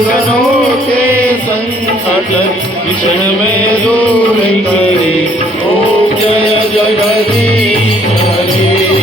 सज्जनों के संकट क्षण में दूर करे। ओम जय जगदीश हरे।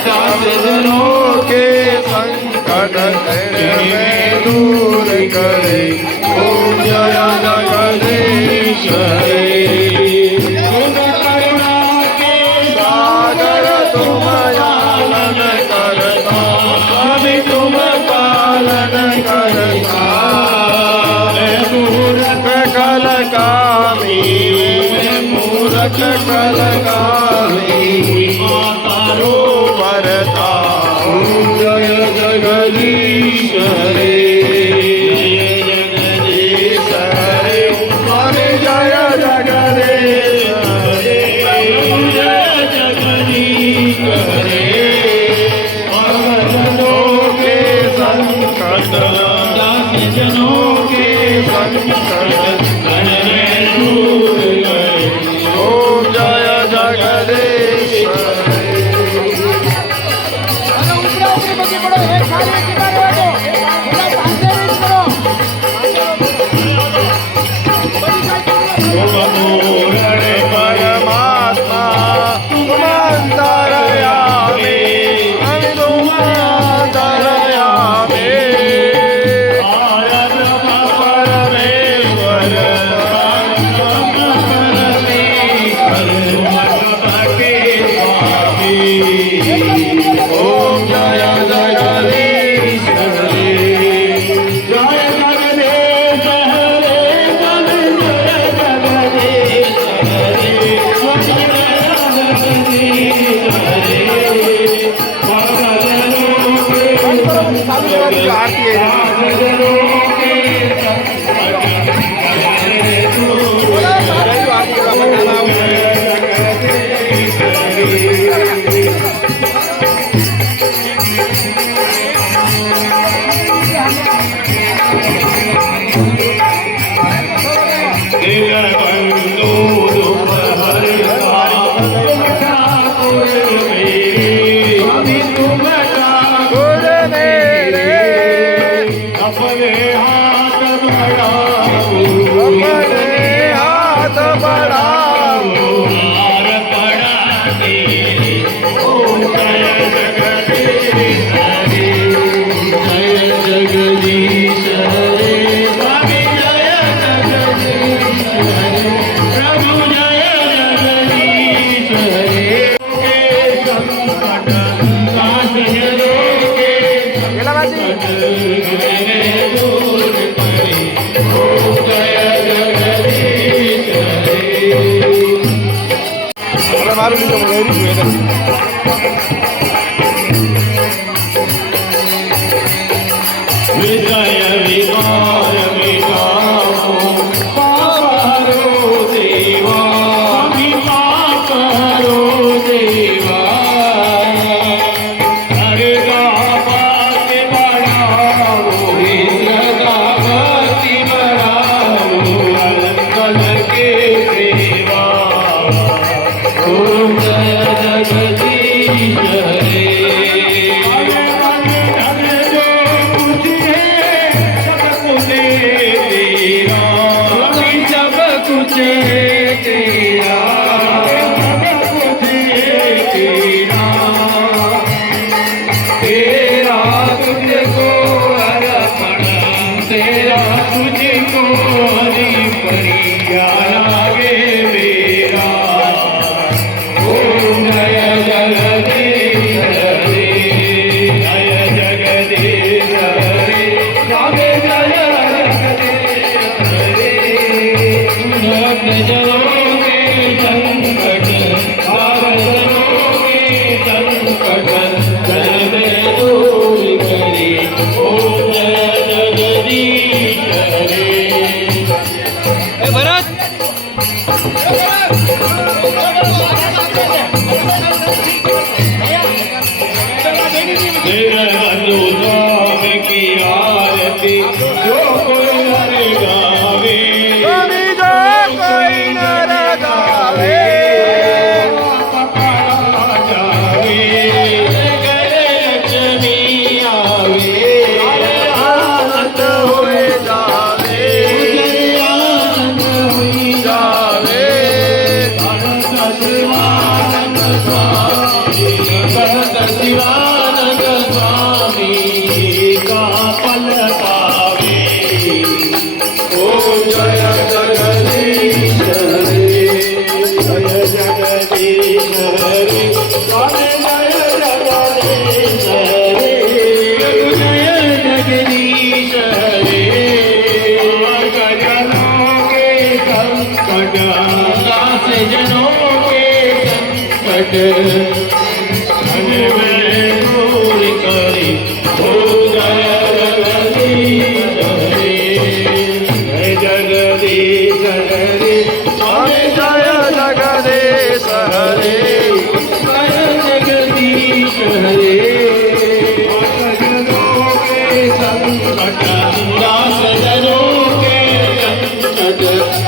सज्जनों के संकट में दूर करे। ओम जय जगदीश हरे। करुणा के सागर तुम पालन करता, स्वामी तुम पालन करता। मूर्ख कल कामी, मूर्ख कल कामी मातारो भरता। ओम जय जगदीश हरे। जगदीश हरे। स्वामी जय जगदीश हरे। जय जगदीश हरे। सज्जनों के संकट, सज्जनों के संकट दूर गए। ओम जय जगदीश हरे। परमात्मा तुम अंतर्यामी, हम तुम अंतर्यामी। परमेश्वर ओम जय जगदीश हरे। जय जगदीश हरे। विजय विकार मिटाओ पाप संकट मन में दूर करी हो जय जगदीश हरे जय जगदीश हरे स्वामी जय जगदीश हरे जय जगदीश हरे सजनों के संकट दास जनों के संकट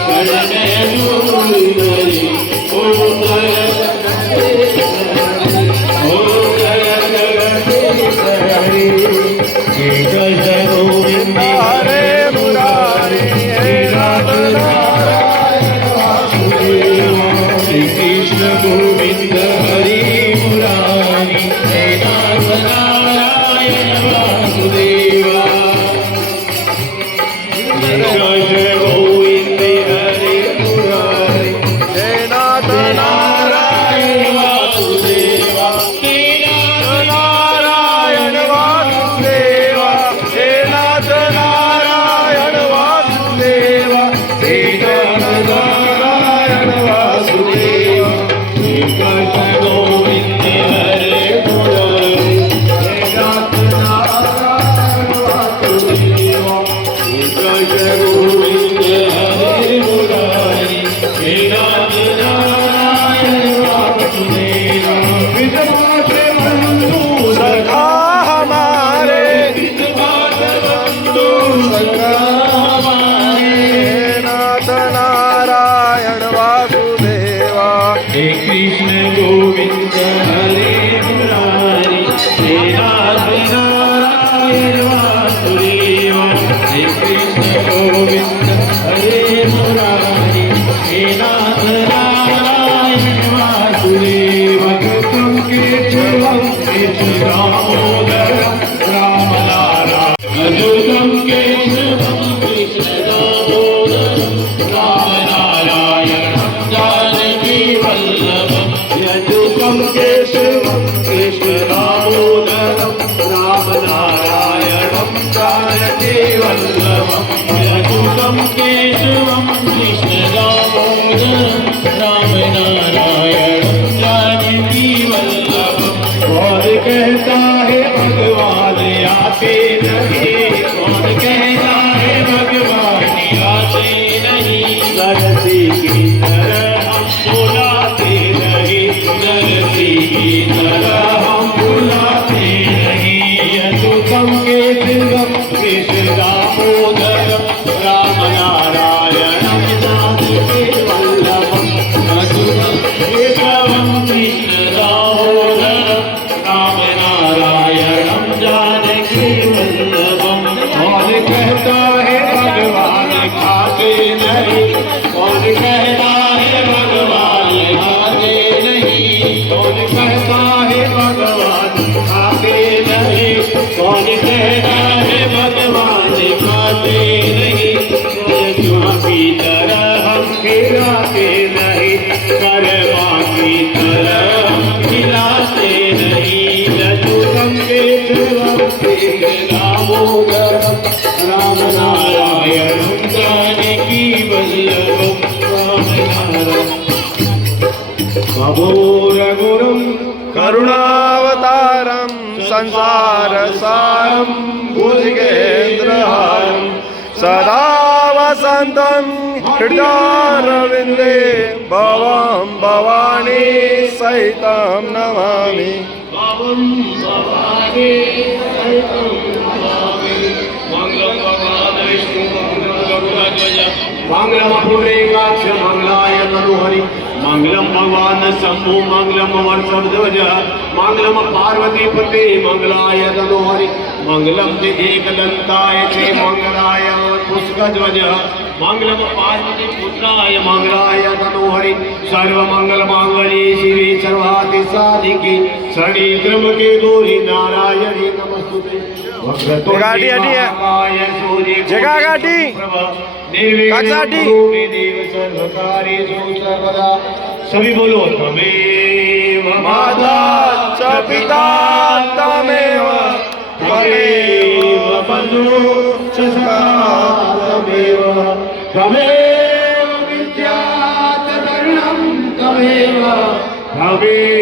मन में दूर करी हो जय जगदीश हो जय जगदीश हरे जय जय गोविंद हरे मुरारी हे नाथ नारायण वासुदेव श्री कृष्ण गोविंद हरि मुरारी हे नाथ नारायण वासुदेवा जय जय गोविंद हरे मुरारी हे नाथ नारायण वासुदेवा हे नाथ नारायण वासुदेवा हे नाथ नारायण वासुदेवा हे नाथ नारायण वासुदेवा श्री कृष्ण गोविंद हरे मुरारी हे नाथ नारायण वासुदेवा श्री कृष्ण गोविंद हरे मुरारी हे नाथ नारायण वासुदेवा विधवा के बंधु सखा हमारे विधवा के बंधु सखा हमारे हे नाथ नारायण वासुदेवा हे कृष्ण गोविंद हरे मुरारी हे नाथ नारायण वासुदेवा हे कृष्ण गोविंद हरे मुरारी हे नाथ नारायण वासुदेवा तुम के चरण दामोदर राम नारायण तुम के चरण कृष्ण दामोदर राम नारायण जानकी वल्लभम यजुकम केशवम कृष्ण दामोदरम राम नारायणम जानकी वल्लभम यजुकम केशवम कृष्ण दामोदरम राम नारायणम जानकी वल्लभम कौन कहता है भगवान आते नहीं कौन कहता है भगवान आते नहीं नरसी की तरह हम बुलाते नहीं नरसी की तरह हम बुलाते नहीं यजुकम के दिलम कृष्ण दामोदरम राम नारायणम जानकी वल्लभम यजुकम केशवम कृष्ण दामोदरम राम नारायणम जानकी वल्लभम कौन कहता है भगवान खाते नहीं कौन कहता है भगवान खाते नहीं कौन कहता है भगवान खाते नहीं कौन कहता है भगवान खाते नहीं यजुआ की तरह हम खिलाते नहीं परवा की तरह हम खिलाते नहीं यजुकम के चरण दामोदरम राम नारायण जानकी वल्लभम राम नारायण रघुरम करुणावतारम संसार सारम भुजगेन्द्रहारम सदा वसंतं हृदयारविन्दे भवं भवानी सहितं नमामि भवं भवानी सहितं नमामि मंगलं भगवान् विष्णु मंगलं गरुड़ध्वज मंगलम पुण्डरीकाक्ष मंगलाय तनोहरि मंगलम भगवान शंभु मंगलम वर्षध्वज मंगलम पार्वती पते मंगलाय तनोहरि मंगलम एकदंताय चे मंगलाय पुष्कध्वज मंगलम पार्वती पुत्राय मंगलाय तनोहरि सर्वमंगल मांगल्ये शिवे सर्वार्थ साधिके शरण्ये त्र्यंबके गौरी नारायणी नमस्तुते गाड़ी हटी है जगह गाड़ी काकसाटी सभी बोलो तमेव माता च पिता तमेव तमेव बन्धु च सखा तमेव तमेव विद्या च धर्मं तमेव तमेव